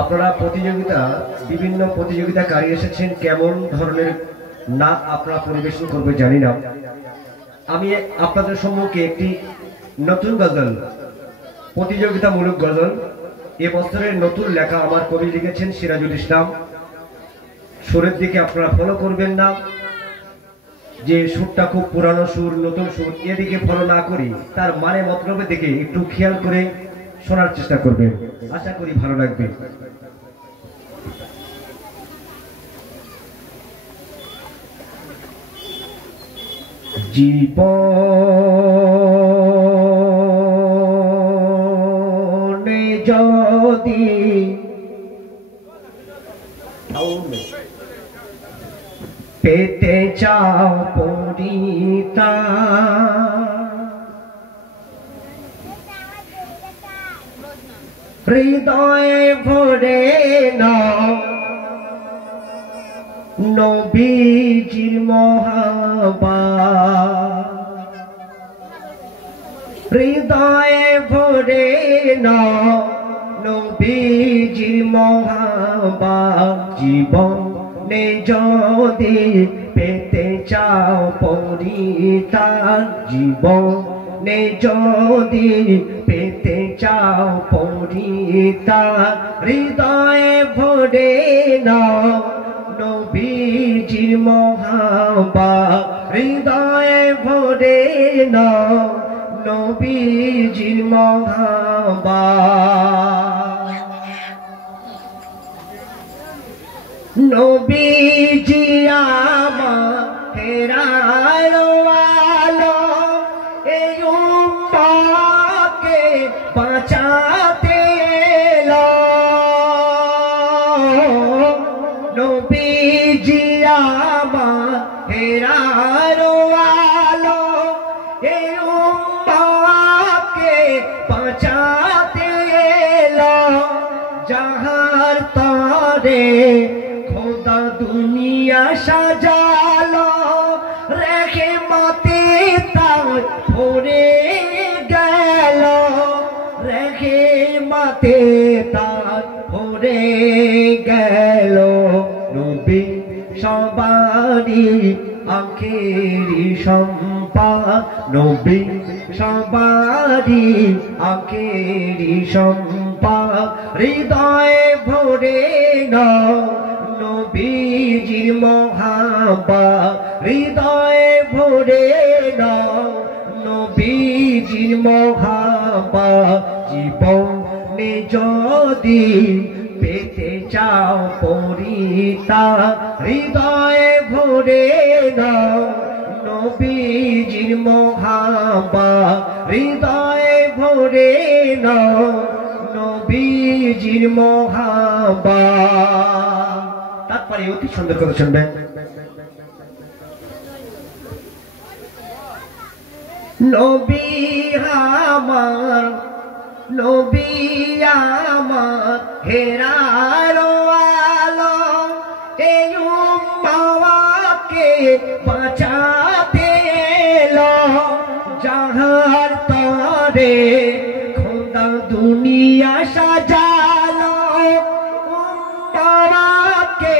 আপনারা প্রতিযোগিতা বিভিন্ন প্রতিযোগিতাকারী এসেছেন, কেমন ধরনের নাচ আপনারা পরিবেশন করবে জানি না। আমি আপনাদের সম্মুখে একটি নতুন গজল, প্রতিযোগিতামূলক গজল, এবছরের নতুন লেখা আমার কবি লিখেছেন সিরাজুল ইসলাম। সুরের দিকে আপনারা ফলো করবেন না, যে সুরটা খুব পুরানো সুর, নতুন সুর, এদিকে ফলো না করি তার মানে মতলবের দিকে একটু খেয়াল করে শোনার চেষ্টা করবেন, আশা করি ভালো লাগবে। জীবনে যদি পেতে চাও পরিত্রাণ, হৃদয়ে ভরে নাও নবীজির মহাবাত, হৃদয়ে ভরে নাও নবীজির মহাবাত। জীবনে যদি পেতে চাও পরিত্রাণ, জীবনে যদি পেতে চাও পরিত্রাণ, হৃদয়ে ভরে নাও নবীজির মহাবাত, হৃদয়ে ভরে নাও নবীজির মহাবাত। নবীজি আমার হেরার আলো, এই উম্মতকে বাঁচাতে এলো। নবীজি আমার হেরার আলো, এই উম্মতকে বাঁচাতে এলো। যাহার তরে খোদা দুনিয়া সাজালো, রেখে মাতে তার ভরে গেল, রেখে মাতে তার ভরে গেল। নবী সবারই আখেরি সম্পদ, নবী সবারই আখেরি সম্পদ। হৃদয়ে ভরে নাও নবীজির মহাবাত, হৃদয়ে ভরে নাও নবীজির মহাবাত। জীবনে যদি পেতে চাও পরিত্রাণ, হৃদয়ে ভরে নাও নবীজির মহাবাত, হৃদয়ে ভরে নাও নবীজির মহাবাত। তারপরে অতি সুন্দর কথা শুনবেন। নবী আমার, নবী আমার হেরার আলো, এই উম্মতকে বাঁচাতে এলো। যাহার তরে খোদা দুনিয়া সাজালো, উম্মতকে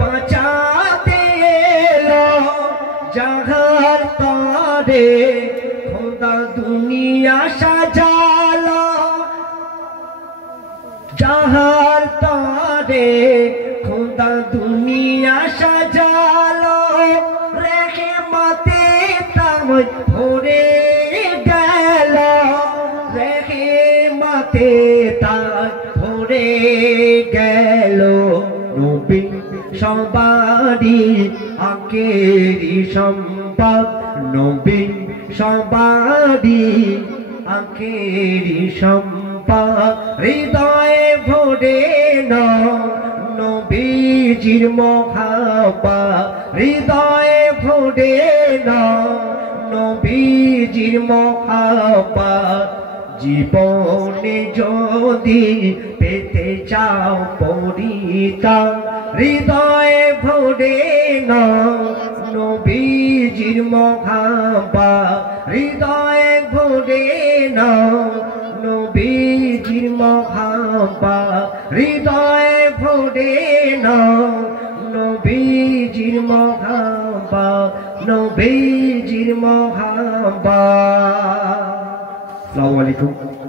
বাঁচাতে এলো। যাহার তরে খোদা দুনিয়া সাজালো, যাহার তরে খোদা দুনিয়া সাজালো, রেখে মাতে তার ভরে গেল, রেখে মাতে তার ভরে গেল। নবী সবারই আখেরি সম্পদ, নবী সবারই আখেরি সম্পদ। হৃদয়ে ভরে নাও নবীজির মহাবাত, হৃদয়ে ভরে নাও নবীজির মহাবাত। জীবনে যদি পেতে চাও পরিত্রাণ, হৃদয়ে ভরে নাও নবীজির মহাবাত, হৃদয়ে ভরে নাও নবীজির মহা মহাব্বা হৃদয়ে ফোটে না নবীজির মহাব্বা নবীজির মহাব্বা। আসসালামু আলাইকুম।